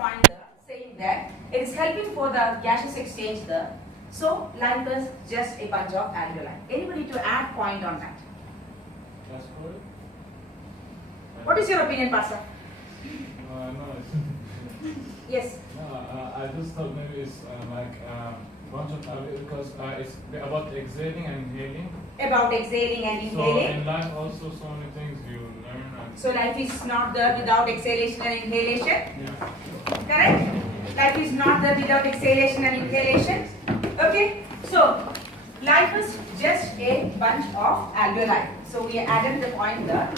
point there saying that it is helping for the gaseous exchange there. So life is just a bunch of alveoli. Anybody to add point on that? That's correct. What is your opinion, Pastor? No, Yes. no, I just thought maybe it's like bunch of because it's about exhaling and inhaling. About exhaling and So inhaling. in life also so many things you learn. And So life is not there without exhalation and inhalation. yeah. Correct? Life is not there without exhalation and inhalation. Okay? So life is just a bunch of alveoli. So we added the point there.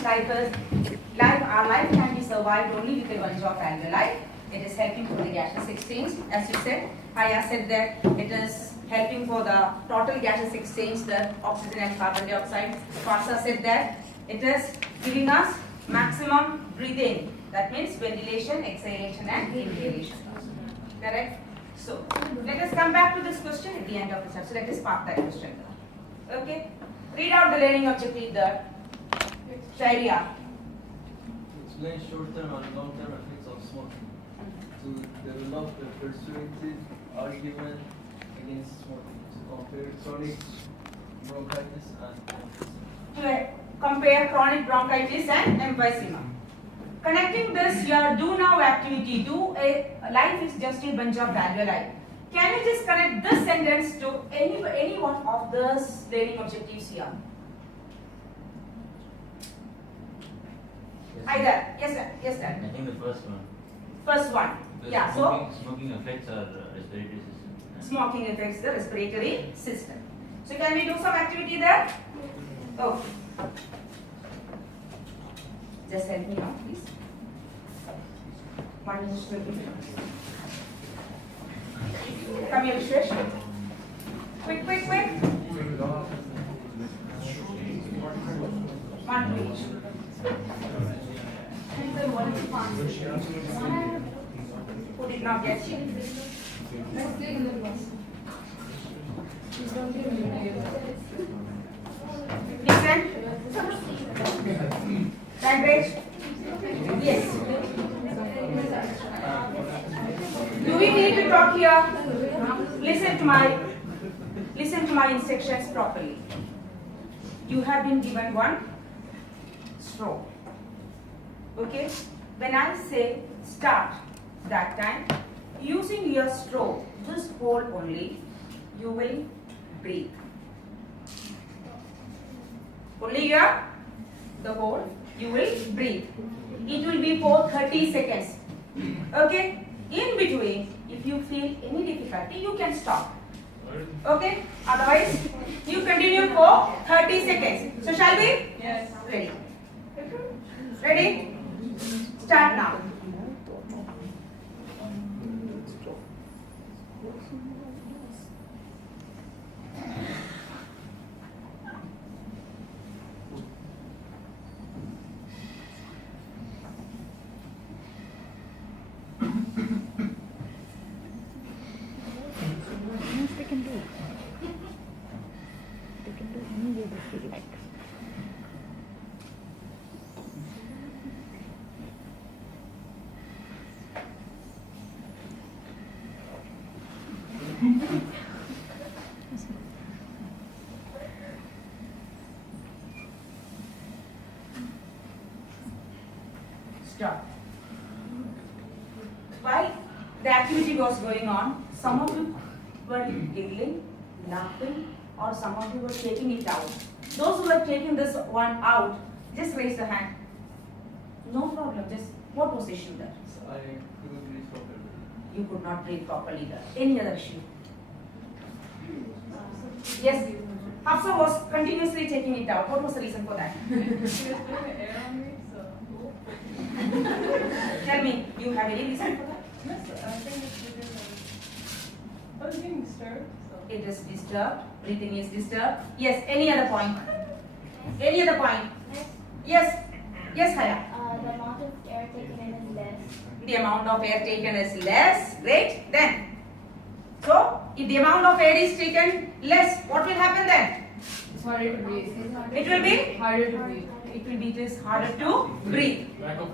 Our life can be survived only with a bunch of alveoli. It is helping for the gaseous exchange, as you said. Haya said that it is helping for the total gaseous exchange, the oxygen and carbon dioxide. Parsa said that it is giving us maximum breathing. That means ventilation, exhalation and inhalation. Correct? So, let us come back to this question at the end of the chapter. So, let us park that question. Okay? Read out the learning objective there. Sharia. Explain short-term and long-term effects of smoking. To develop a persuasive argument against smoking. To compare chronic bronchitis and emphysema. To compare chronic bronchitis and emphysema. Connecting this your do now activity, life is just a bunch of alveoli. Can you just connect this sentence to any one of those learning objectives here? Either, yes sir, yes sir. I think the first one. First one, Because yeah. So smoking affects our respiratory system. smoking affects the respiratory system. So can we do some activity there? Oh, just help me out, please. 1 minute 20 minutes. Come here, Vishwesh. Quick, quick, quick. One to each. Who did not get you? Listen. Language. Yes. Do we need to talk here? Listen to my instructions properly. You have been given one straw. Okay? When I say start, that time, using your straw, this hole only, you will breathe. Only here, the hole, you will breathe. It will be for 30 seconds. Okay? In between, if you feel any difficulty, you can stop. Okay? Otherwise, you continue for 30 seconds. So shall we? Yes. Ready? Ready? Start now. They can do. They can do any way they feel like. Stop. While the activity was going on, some of you were giggling, laughing, or some of you were taking it out. Those who were taking this one out, just raise the hand. No problem. Just what was the issue there? I couldn't breathe properly. You could not breathe properly there. Any other issue? Yes. Hafsa was continuously taking it out. What was the reason for that? She was putting air on me, so. Tell me, you have any reason for that? Yes, I think it's because I was being disturbed, so. It is disturbed. Breathing is disturbed. Yes. Any other point? Any other point? Yes. Yes, Haya. The amount of air taken in is less. The amount of air taken is less. Great. Then, so if the amount of air is taken less, what will happen then? It's harder to breathe. It will be Harder to breathe. it will be it is harder to breathe. Lack of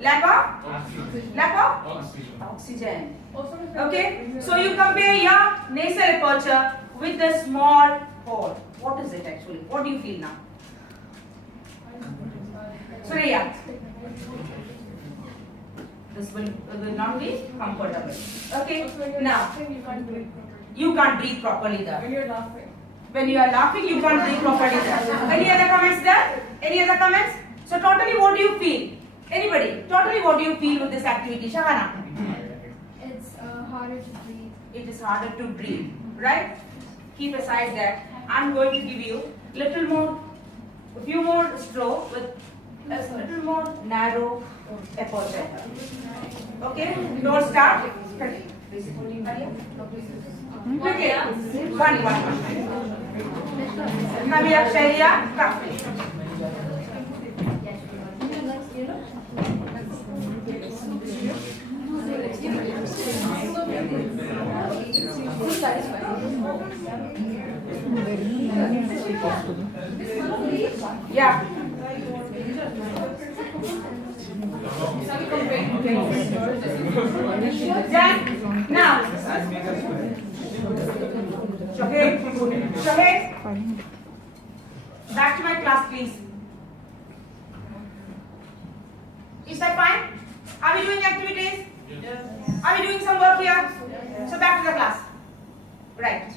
Lack of oxygen. oxygen. Oxygen. Also, Okay, so you compare your nasal aperture with the small hole. What is it actually? What do you feel now? Surya, this will not be comfortable. Okay, now you can't breathe properly there. When you're laughing. When you are laughing, you can't breathe properly there. Any other comments there? Any other comments? So totally, what do you feel? Anybody? Totally, what do you feel with this activity, Shahana? It's harder to breathe. It is harder to breathe, right? Keep aside that. I'm going to give you a few more stroke with a little more narrow aperture. Okay? Don't start. Okay. One. Come here, Shaiya. Come. Yeah. Done. Now. Shoaib. Back to my class, please. Is that fine? Are we doing activities? Yes. Are we doing some work here? So back to the class. Right.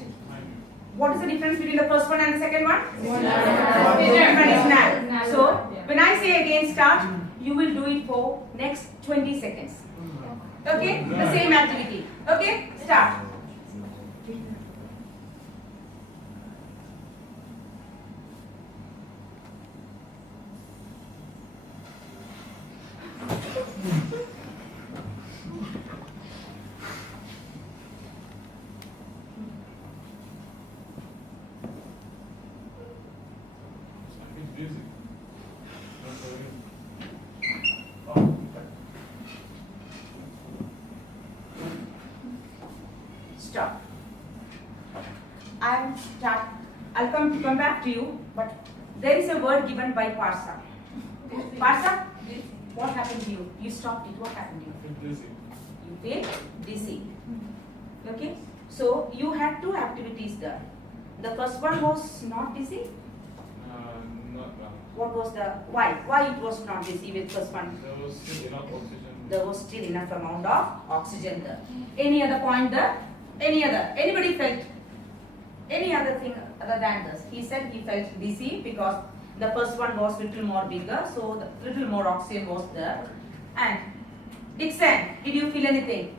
What is the difference between the first one and the second one? Different is narrow. So when I say again start, you will do it for next 20 seconds. Okay? The same activity. Okay? Start. It's busy. Oh. Stop. I'll come back to you, but there is a word given by Parsa. Parsa, what happened to you? You stopped it. What happened to you? I feel dizzy. You feel dizzy. Okay? So you had two activities there. The first one was not dizzy. Not now. What was the why? Why it was not dizzy with first one? There was still enough oxygen. There was still enough amount of oxygen there. Any other point there? Any other? Anybody felt any other thing other than this? He said he felt dizzy because the first one was little more bigger, so the little more oxygen was there. And Dixon, did you feel anything?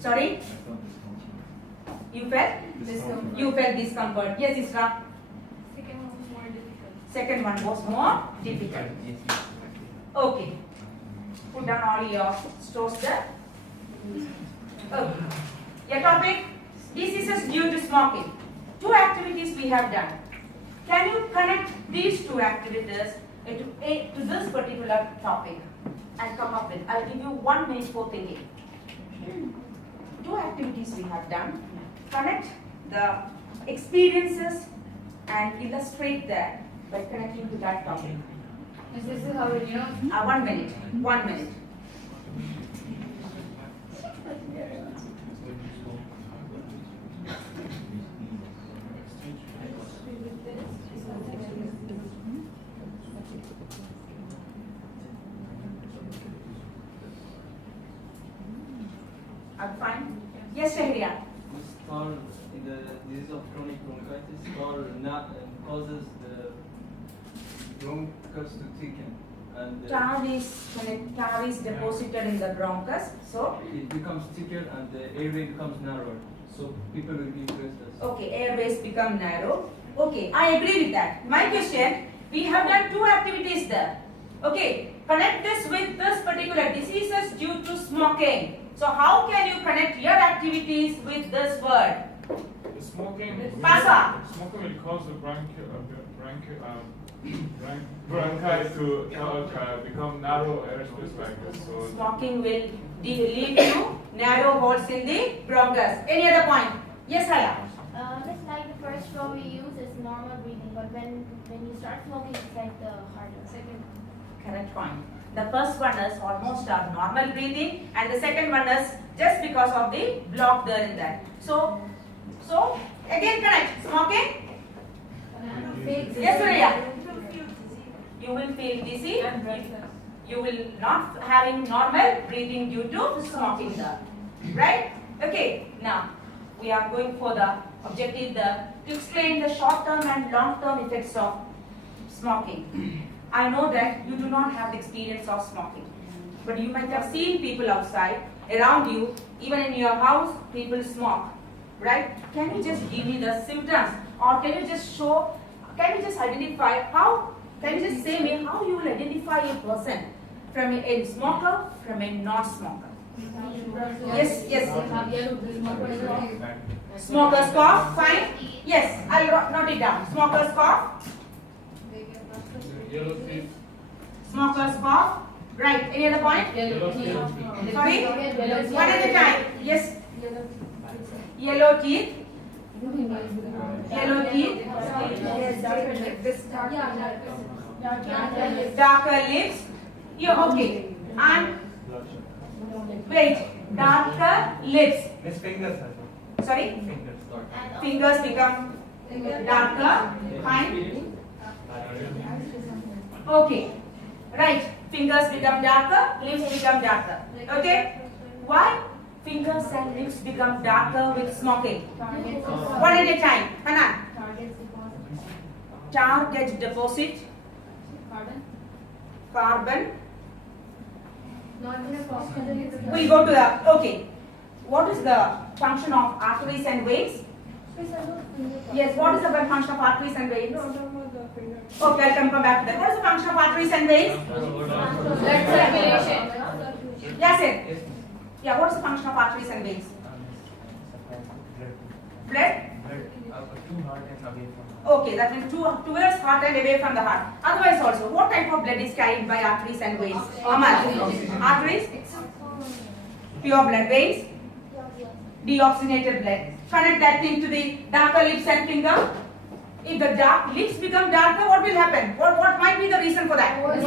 Sorry? You felt? Discomfort. You felt discomfort. Yes, Isra. Second one was more difficult. Second one was more difficult. Okay. Put down all your stores there. Okay. Your topic, diseases due to smoking. Two activities we have done. Can you connect these two activities to this particular topic and come up with? I'll give you 1 minute for thinking. Two activities we have done. Connect the experiences and illustrate that by connecting to that topic. This is how it, 1 minute. 1 minute. I'm fine. Yes, Shahriya. This scar in the disease of chronic bronchitis causes the bronchus to thicken, and Tar is deposited in the bronchus, so it becomes thicker and the airway becomes narrower. So people will be breathless. okay, airways become narrow. Okay, I agree with that. My question, we have done two activities there. Okay, connect this with this particular diseases due to smoking. So how can you connect your activities with this word? The smoking. Pasa. Smoking will cause the bronchi to become narrow airspace like this. So Smoking will lead to narrow holes in the bronchus. Any other point? Yes, Haya. It's like the first flow we use is normal breathing, but but when you start smoking, it's like the harder. Second. Correct point. The first one is almost our normal breathing, and the second one is just because of the block there in that. So again correct. Smoking? Yes, Surya. You will feel dizzy. You will not having normal breathing due to smoking there. Right? Okay. Now we are going for the objective to explain the short-term and long-term effects of smoking. I know that you do not have the experience of smoking, but you might have seen people outside, around you, even in your house, people smoke, right? Can you just give me the symptoms, or can you just identify can you just say me how you will identify a person from a smoker, from a non-smoker? Yes. Smokers cough, fine. Yes, I'll note it down. Smokers cough. Yellow teeth. Smokers cough. Right. Any other point? Yellow teeth. Sorry? One at a time. Yes. Yellow teeth. Yellow teeth. Darker lips. Yeah, okay. And wait. Darker lips. Miss fingers, sir. Sorry? Fingers. Fingers become darker. Fine. Okay. Right. Fingers become darker, lips become darker. Okay. Why fingers and lips become darker with smoking? One at a time. Hanan. Target deposit. Carbon. We'll go to the, okay. What is the function of arteries and veins? Yes, what is the function of arteries and veins? Okay, I'll come back to that. What is the function of arteries and veins? Blood circulation. Yes, sir. Yeah, what is the function of arteries and veins? Blood? Too hard and away from. Okay, that means towards heart and away from the heart. Otherwise also, what type of blood is carried by arteries and veins? Amal. Arteries? Pure blood. Veins? Deoxygenated blood. Connect that thing to the darker lips and finger. If the lips become darker, what will happen? What might be the reason for that? Less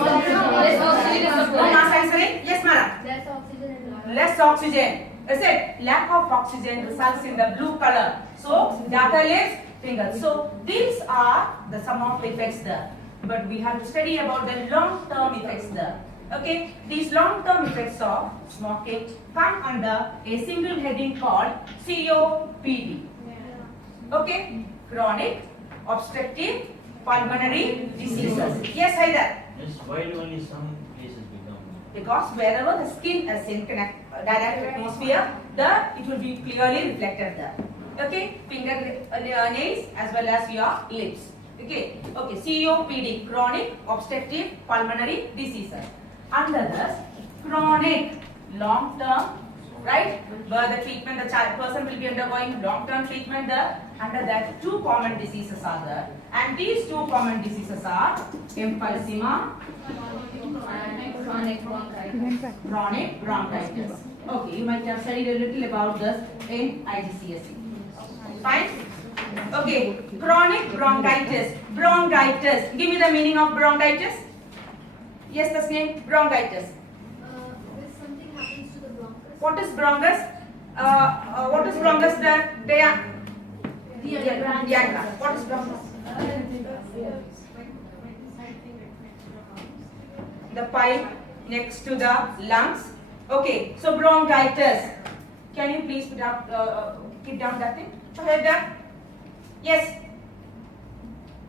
oxygen. Mama's answering? Yes, madam. Less oxygen. Less oxygen. Is it? Lack of oxygen results in the blue color. So, darker lips, fingers. So, these are the some of the effects there. But we have to study about the long-term effects there. Okay? These long-term effects of smoking come under a single heading called COPD. Okay? Chronic obstructive pulmonary diseases. Yes, Haider. Yes, why do only some places become? Because wherever the skin is in direct atmosphere, it will be clearly reflected there. Okay, finger nails as well as your lips. Okay, COPD, chronic obstructive pulmonary diseases. Under this, chronic, long term, right? Where the treatment, the person will be undergoing long term treatment there. Under that, two common diseases are there, and these two common diseases are emphysema, chronic bronchitis. Okay, you might have studied a little about this in IGCSE. Fine? Okay, chronic bronchitis. Bronchitis. Give me the meaning of bronchitis. Yes, the name bronchitis. If something happens to the bronchus. What is bronchus? What is bronchus? Diagram. What is bronchus? The pipe next to the lungs. Okay, so bronchitis. Can you please put up, keep down that thing? Shahid, yes.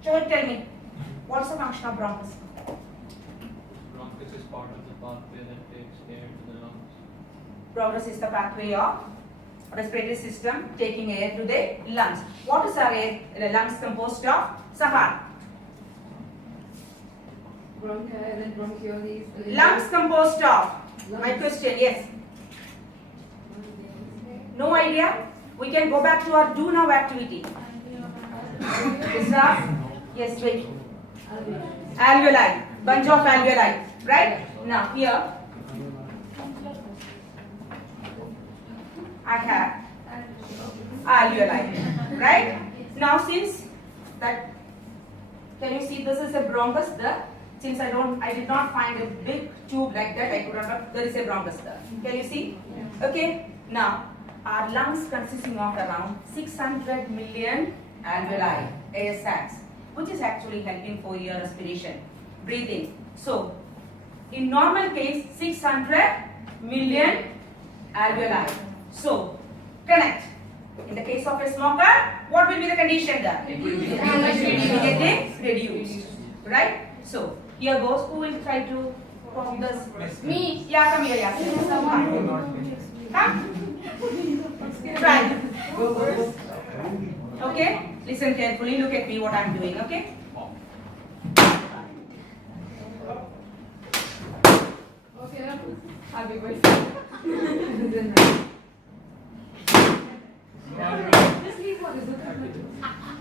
Shahid, tell me, what's the function of bronchus? Bronchus is part of the pathway that takes air to the lungs. Bronchus is the pathway of respiratory system taking air to the lungs. What is our air? The lungs composed of? Sahar. Bronchi and bronchioles. Lungs composed of? My question, yes. No idea? We can go back to our do now activity. Yes, wait. Alveoli. Bunch of alveoli. Right? Now here I have alveoli. Right? Now since that Can you see this is a bronchus there? Since I did not find a big tube like that, I could not, there is a bronchus there. Can you see? Okay. Now, our lungs consisting of around 600 million alveoli, air sacs, which is actually helping for your respiration, breathing. So, in normal case, 600 million alveoli. So, connect. In the case of a smoker, what will be the condition there? Getting reduced. Right? So, here goes. Who will try to form this? Me. Yeah, come here. Yeah. Come. Try. Okay? Listen carefully. Look at me what I'm doing. Okay? Okay, I'll be waiting.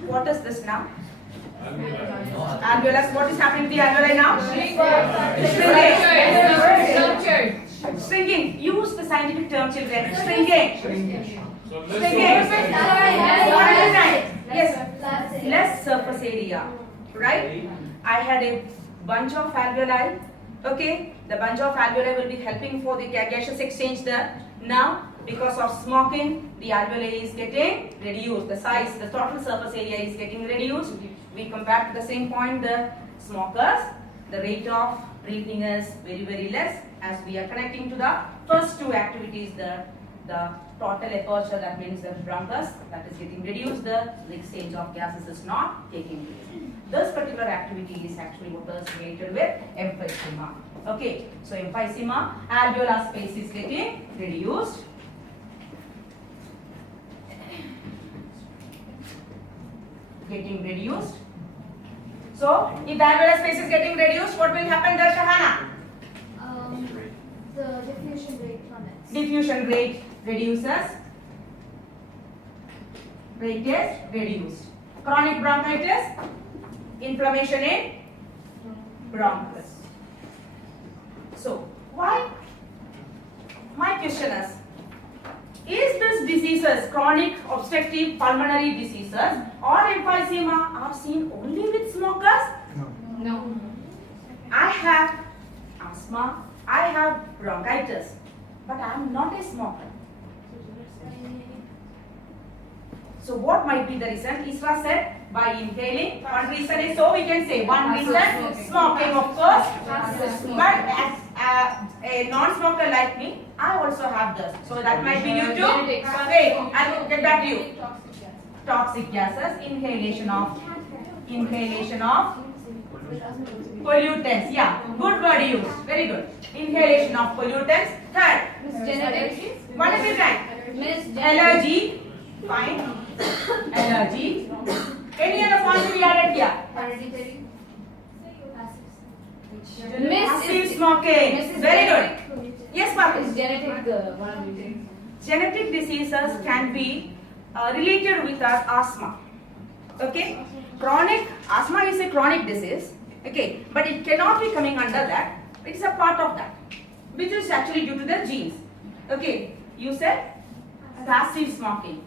What is this now? Alveoli. Alveolus. What is happening to the alveoli now? Shrinking. Shrinking. Use the scientific term, children. Shrinking. So let's Shrinking. say What is it? Yes. Less surface area. Right? I had a bunch of alveoli. Okay. The bunch of alveoli will be helping for the gaseous exchange there. Now, because of smoking, the alveoli is getting reduced. The size, the total surface area is getting reduced. We come back to the same point. The smokers, the rate of breathing is very, very less. As we are connecting to the first two activities, the total aperture, that means the bronchus, that is getting reduced. The exchange of gases is not taking place. This particular activity is actually what is related with emphysema. Okay, so emphysema, alveolar space is getting reduced. Getting reduced. So, if the alveolar space is getting reduced, what will happen there, Shahana? The diffusion rate plummets. Diffusion rate reduces. Rate is reduced. Chronic bronchitis, inflammation in bronchus. So, why? My question is this diseases, chronic obstructive pulmonary diseases or emphysema are seen only with smokers? No. I have asthma, I have bronchitis, but I am not a smoker. So what might be the reason? Isra said by inhaling. One reason is, so we can say one reason, smoking of course. But as a non-smoker like me, I also have this. So that might be due to, wait, I'll get back to you. Toxic gases, inhalation of pollutants. Yeah, good word used. Very good. Inhalation of pollutants. Third, Genetics. what is it right? Allergy. Fine. Allergy. Any other point to be added here? Hereditary. Passive smoking. Very good. Yes, Marcus. Genetic, one of these things. Genetic diseases can be related with our asthma. Okay? Chronic asthma is a chronic disease. Okay, but it cannot be coming under that. It's a part of that, which is actually due to the genes. Okay, you said passive smoking.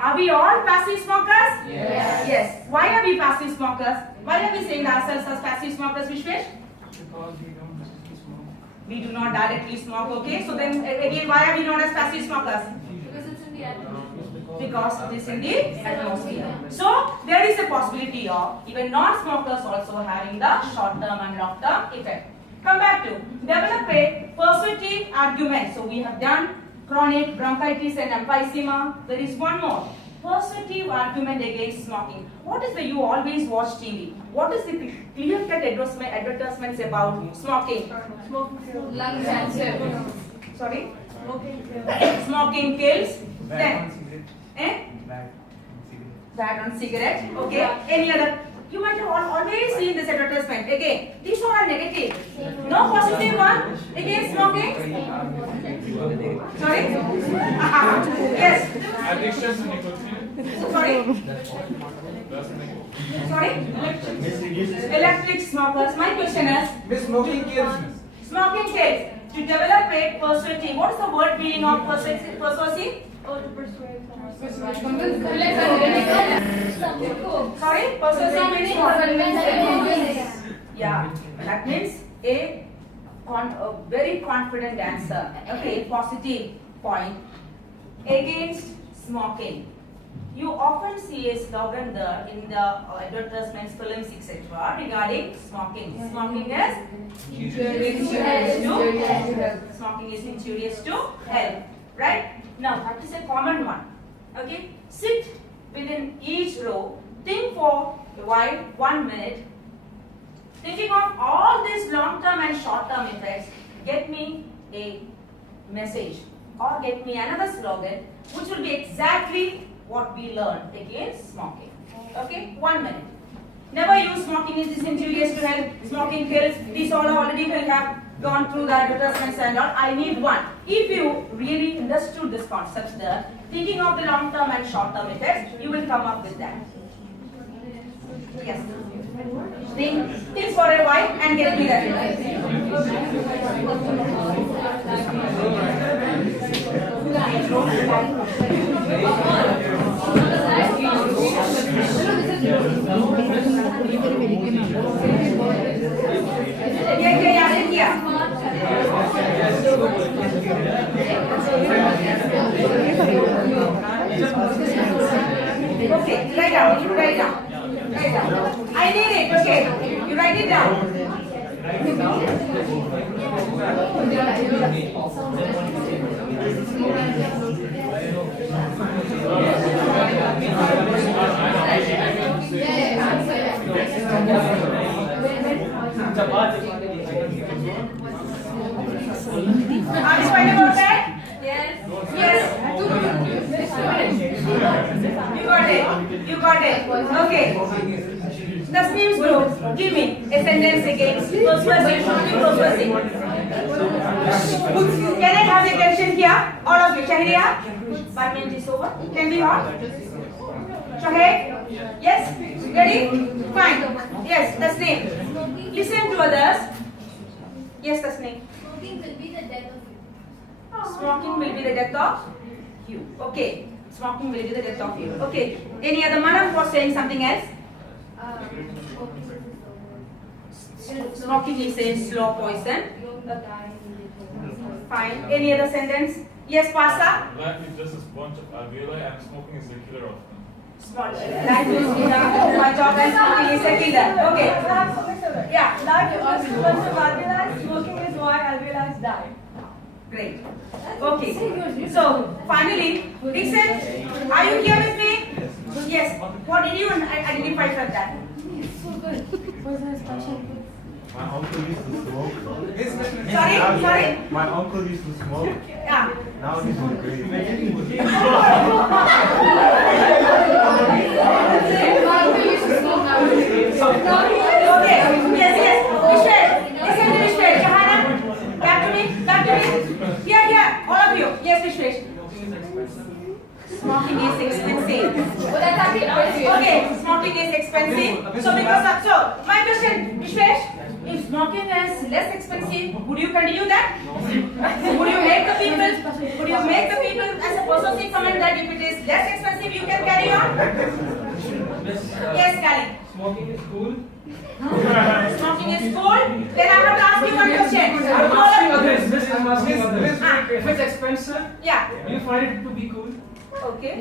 Are we all passive smokers? Yes. Yes. Why are we passive smokers? Why are we saying ourselves as passive smokers, Vishwesh? because we don't necessarily smoke. We do not directly smoke. Okay, so then again, why are we known as passive smokers? Because it's in the atmosphere. Because it is in the atmosphere. So there is a possibility of even non-smokers also having the short-term and long-term effect. Come back to develop a persuasive argument. So we have done chronic bronchitis and emphysema. There is one more. Persuasive argument against smoking. What is the, you always watch TV. What is the clear-cut advertisements about smoking? Lung cancer. Sorry? Smoking. Smoking kills. Bad Then, on cigarette. eh? Bad on cigarette. Bad on cigarette. Okay. Any other? You might have always seen this advertisement. Again, these all are negative. No positive one against smoking. Sorry? Yes. Addiction to nicotine. Sorry. That's negative. Sorry. Electric smokers. My question is, Miss smoking kills. smoking kills. To develop a persuasive. What is the word meaning of persuasive? Persuasive? Oh, to persuade someone. Sorry, persuasive meaning? Yeah, that means a very confident answer. Okay, positive point. Against smoking. You often see a slogan there in the advertisements, films, etc. regarding smoking. Smoking is injurious to health. Smoking is injurious to health. Right? Now that is a common one. Okay? Sit within each row. Think for a while, 1 minute. Thinking of all these long-term and short-term effects, get me a message or get me another slogan which will be exactly what we learned against smoking. Okay? 1 minute. Never use smoking is injurious to health, smoking kills, these all already will have gone through the advertisements and all. I need one. If you really understood this concept there, thinking of the long-term and short-term effects, you will come up with that. Yes. Think for a while and get me that. Okay, write down. Write down. I need it. Okay, you write it down. Are you fine about that? Yes. You got it. Okay. Tasneem's group, give me a sentence against persuasive. Can I have the attention here? All of you, Shahriya? 5 minutes is over. Can we all? Shahid? Yes? Ready? Fine. Yes, Tasneem. Listen to others. Yes, Tasneem. Smoking will be the death of you. Smoking will be the death of you. Okay. Smoking will be the death of you. Okay. Any other man was saying something else? Smoking is a slow poison. Fine. Any other sentence? Yes, Parsa? Life is just a bunch of alveoli and smoking is the killer of them. Small. Life is my job and smoking is a killer. Okay. Yeah. Life is just a bunch of alveoli. Smoking is why alveoli die. Great. Okay. So finally, Dixon, are you here with me? Yes. What did you identify from that? My uncle used to smoke. Sorry? My uncle used to smoke. Yeah. Now he's in the grave. Okay. Yes. Vishwesh. Listen to Vishwesh. Shahana. Back to me. Here. All of you. Yes, Vishwesh. Smoking is expensive. Okay, smoking is expensive. So my question, Vishwesh, if smoking is less expensive, would you continue that? Would you make the people as a persuasive comment that if it is less expensive, you can carry on? Yes, Kali. Smoking is cool. Smoking is cool. Then I have to ask you one question. I'm asking this. If it's expensive, Yeah. do you find it to be cool? Okay.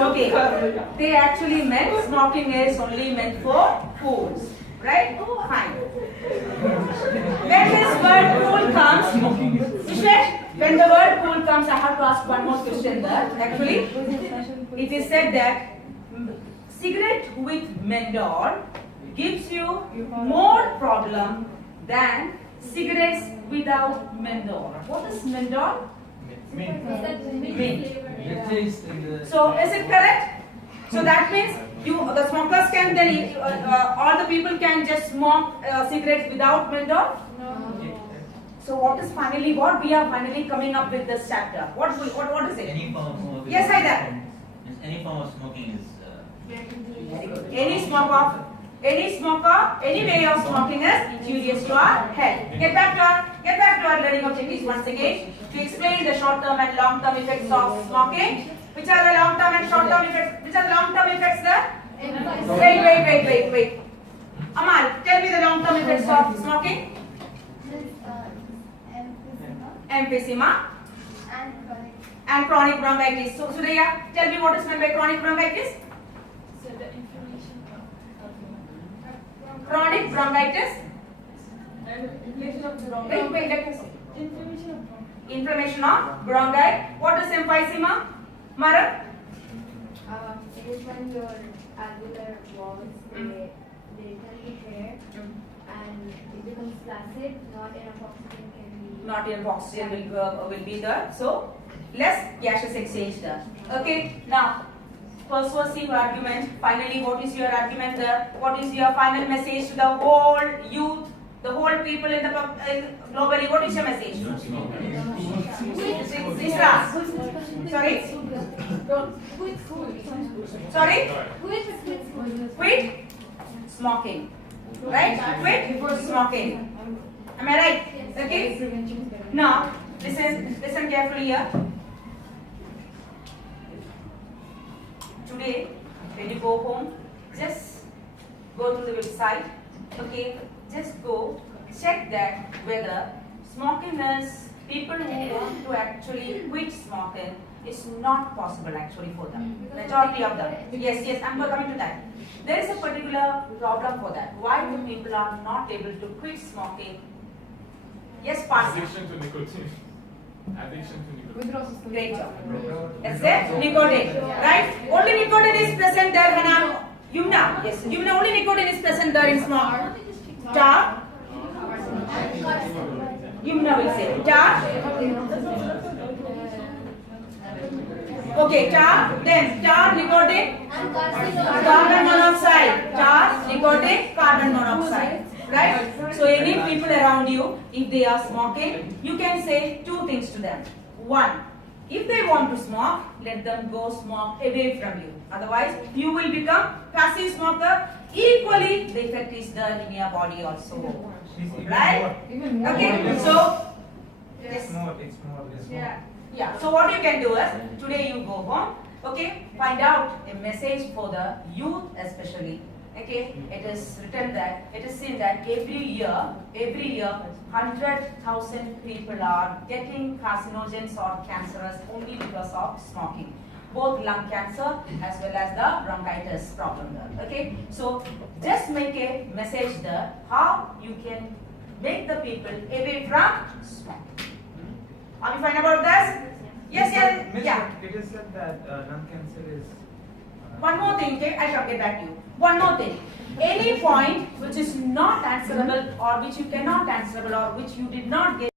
Okay. They actually meant smoking is only meant for fools. Right? Fine. When this word cool comes, Vishwesh, when the word cool comes, I have to ask one more question there. Actually, it is said that cigarette with menthol gives you more problem than cigarettes without menthol. What is menthol? Mint. The taste and the. So is it correct? So that means the smokers can then all the people can just smoke cigarettes without menthol. So what we are finally coming up with this chapter? What is it? Any form of smoking. Yes, Haidar. Any form of smoking is Any smoker, any way of smoking is injurious to our health. Get back to our learning objectives once again. To explain the short-term and long-term effects of smoking. Which are the long-term and short-term effects? Which are the long-term effects there? Wait. Amal, tell me the long-term effects of smoking. Emphysema and chronic bronchitis. So, Surya, tell me what is meant by chronic bronchitis? So the inflammation Chronic bronchitis. and inflammation of the bronchi. Wait, let me see. Inflammation of bronchi. Inflammation of bronchi. What is emphysema? Mara? It is when your alveolar walls they tend to tear and it becomes flaccid. Not enough oxygen can be. Not enough oxygen will be there. So, less gaseous exchange there. Okay. Now, persuasive argument. Finally, what is your argument there? What is your final message to the whole youth, the whole people in the globally? What is your message? Isra. Sorry. Sorry. Quit smoking. Right? Quit smoking. Am I right? Okay. Now, listen carefully here. Today, when you go home, just go to the website. Okay, just go check that whether smoking is people who want to actually quit smoking is not possible actually for them. Majority of them. Yes, I'm coming to that. There is a particular problem for that. Why do people are not able to quit smoking? Yes, Parsi. Addiction to nicotine. Great job. Is there nicotine? Right? Only nicotine is present there, Hana. Yumna. Yes, Yumna, only nicotine is present there in smoke. Tar. Yumna will say. Tar. Okay, tar. Then tar, nicotine. Carbon monoxide. Tar, nicotine, carbon monoxide. Right? So any people around you, if they are smoking, you can say two things to them. One, if they want to smoke, let them go smoke away from you. Otherwise, you will become passive smoker. Equally, the effect is there in your body also. Right? Okay, so, yes. It's more. Yeah, so what you can do is, today you go home, okay, find out a message for the youth especially. Okay, it is written that, it is seen that every year, 100,000 people are getting carcinogens or cancerous only because of smoking. Both lung cancer as well as the bronchitis problem there. Okay, so just make a message there how you can make the people away from smoking. Are we fine about this? Yes, yeah. It is said that lung cancer is. One more thing, okay? I shall get back to you. One more thing. Any point which is not answerable or which you cannot answerable or which you did not get